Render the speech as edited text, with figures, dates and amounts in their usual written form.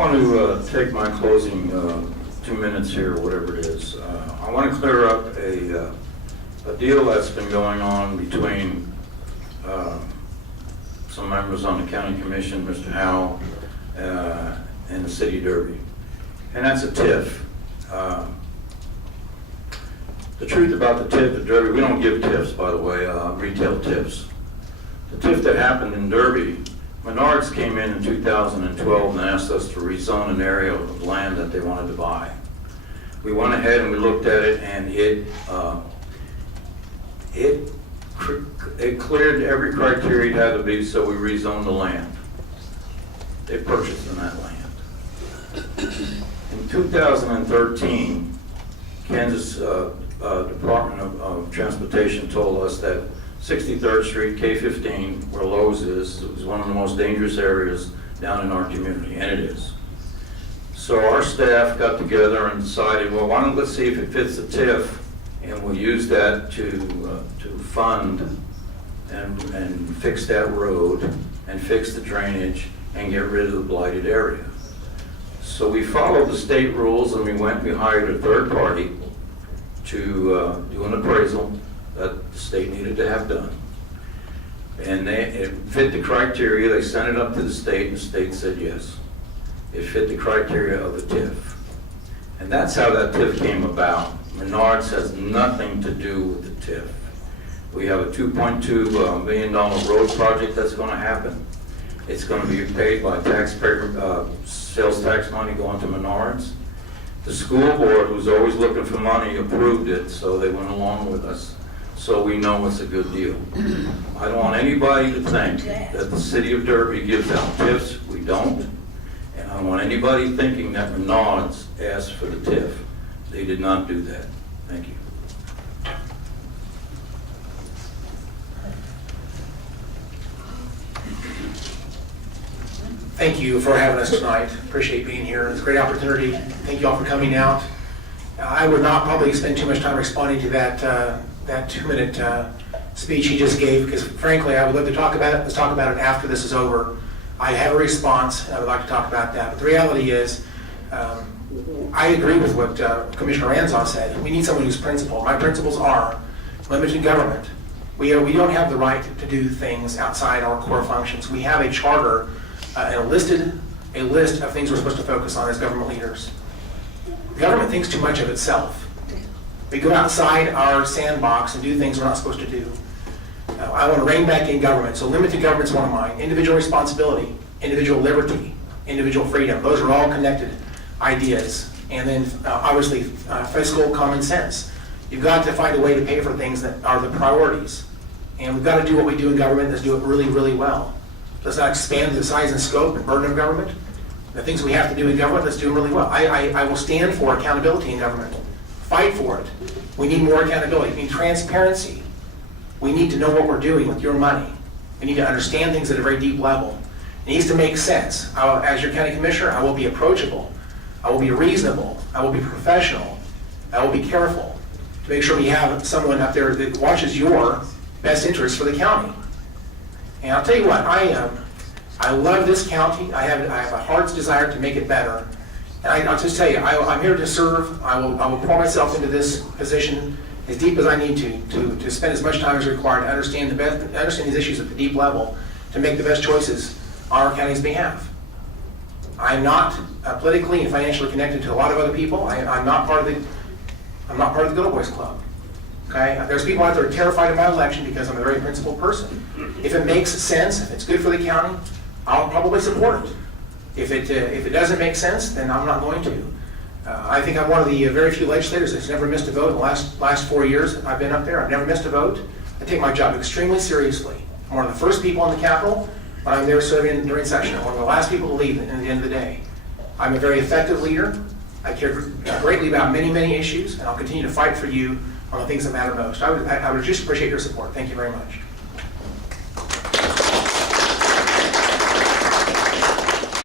want to take my closing 2 minutes here, whatever it is. I want to clear up a deal that's been going on between some members on the county commission, Mr. Howell, and the city of Derby. And that's a TIF. The truth about the TIF at Derby, we don't give TIFs, by the way, retail TIFs. The TIF that happened in Derby, Menards came in 2012 and asked us to rezone an area of land that they wanted to buy. We went ahead and we looked at it, and it cleared every criteria it had to be, so we rezoned the land. They purchased in that land. In 2013, Kansas Department of Transportation told us that 63rd Street, K15, where Lowe's is one of the most dangerous areas down in our community, and it is. So our staff got together and decided, well, why don't let's see if it fits the TIF, and we'll use that to fund and fix that road and fix the drainage and get rid of the blighted area. So we followed the state rules, and we hired a third party to do an appraisal that the state needed to have done. And it fit the criteria. They sent it up to the state, and the state said yes. It fit the criteria of the TIF. And that's how that TIF came about. Menards has nothing to do with the TIF. We have a $2.2 million road project that's going to happen. It's going to be paid by taxpayer sales tax money going to Menards. The school board, who's always looking for money, approved it, so they went along with us. So we know it's a good deal. I don't want anybody to think that the city of Derby gives out TIFs. We don't. And I don't want anybody thinking that Menards asked for the TIF. They did not do that. Thank you. Thank you for having us tonight. Appreciate being here. It's a great opportunity. Thank you all for coming out. I would not probably spend too much time responding to that 2-minute speech he just gave, because frankly, I would love to talk about it. Let's talk about it after this is over. I have a response, and I would like to talk about that. But the reality is, I agree with what Commissioner Ranzau said. We need someone who's principled. My principles are limited government. We don't have the right to do things outside our core functions. We have a charter and a list of things we're supposed to focus on as government leaders. The government thinks too much of itself. We go outside our sandbox and do things we're not supposed to do. I want to rein back in government. So limited government's one of mine. Individual responsibility, individual liberty, individual freedom. Those are all connected ideas. And then obviously fiscal common sense. You've got to find a way to pay for things that are the priorities. And we've got to do what we do in government. Let's do it really, really well. Let's not expand the size and scope and burden of government. The things we have to do in government, let's do them really well. I will stand for accountability in government. Fight for it. We need more accountability. We need transparency. We need to know what we're doing with your money. We need to understand things at a very deep level. It needs to make sense. As your county commissioner, I will be approachable. I will be reasonable. I will be professional. I will be careful to make sure we have someone up there that watches your best interests for the county. And I'll tell you what, I love this county. I have a heart's desire to make it better. And I'll just tell you, I'm here to serve. I will pour myself into this position as deep as I need to spend as much time as required to understand these issues at the deep level, to make the best choices on our county's behalf. I'm not politically and financially connected to a lot of other people. I'm not part of the Good Old Boys Club. Okay? There's people out there who are terrified of my election because I'm a very principled person. If it makes sense, if it's good for the county, I'll probably support it. If it doesn't make sense, then I'm not going to. I think I'm one of the very few legislators that's never missed a vote in the last 4 years I've been up there. I've never missed a vote. I take my job extremely seriously. I'm one of the first people in the Capitol, but I'm there serving during session. I'm one of the last people to leave at the end of the day. I'm a very effective leader. I care greatly about many, many issues, and I'll continue to fight for you on the things that matter most. I would just appreciate your support. Thank you very much.